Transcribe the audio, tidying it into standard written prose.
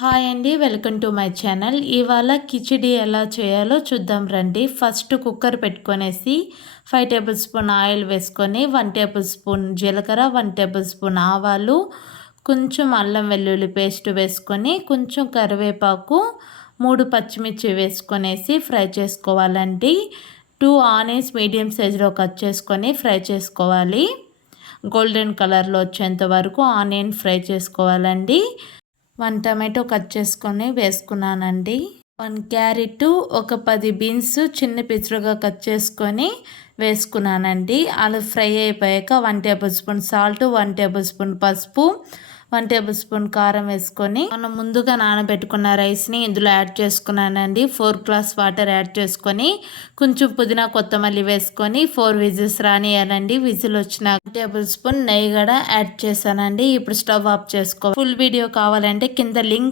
Hi అండి, welcome to my channel. ఇవాళ కిచిడి ఎలా చేయాలో చూద్దాం రండి. ఫస్ట్ కుక్కర్ పెట్టుకొనేసి 5 టేబుల్ స్పూన్ ఆయిల్ వేసుకొని 1 టేబుల్ స్పూన్ జీలకర్ర, 1 టేబుల్ స్పూన్ ఆవాలు, కొంచెం అల్లం వెల్లుల్లి పేస్ట్ వేసుకొని, కొంచెం కరివేపాకు, 3 పచ్చిమిర్చి వేసుకొనేసి ఫ్రై చేసుకోవాలండి. 2 ఆనియన్స్ మీడియం సైజులో కట్ చేసుకొని ఫ్రై చేసుకోవాలి. గోల్డెన్ కలర్లో వచ్చేంత వరకు ఆనియన్ ఫ్రై చేసుకోవాలండి. 1 టమాటో కట్ చేసుకొని వేసుకున్నానండి. 1 క్యారెట్, ఒక 10 బీన్స్ చిన్న పిచ్చులుగా కట్ చేసుకొని వేసుకున్నానండి. అలా ఫ్రై అయిపోయాక 1 table spoon salt, 1 table spoon పసుపు, 1 టేబుల్ స్పూన్ కారం వేసుకొని మనం ముందుగా నానబెట్టుకున్న రైస్ని ఇందులో యాడ్ చేసుకున్నానండి. 4 గ్లాస్ వాటర్ యాడ్ చేసుకొని కొంచెం పుదీనా కొత్తమల్లి వేసుకొని 4 విజిల్స్ రానియాలండి. విజిల్ వచ్చిన 1 టేబుల్ స్పూన్ నెయ్యి కూడా యాడ్ చేశానండి. ఇప్పుడు స్టవ్ ఆఫ్ చేసుకో. ఫుల్ వీడియో కావాలంటే కింద లింక్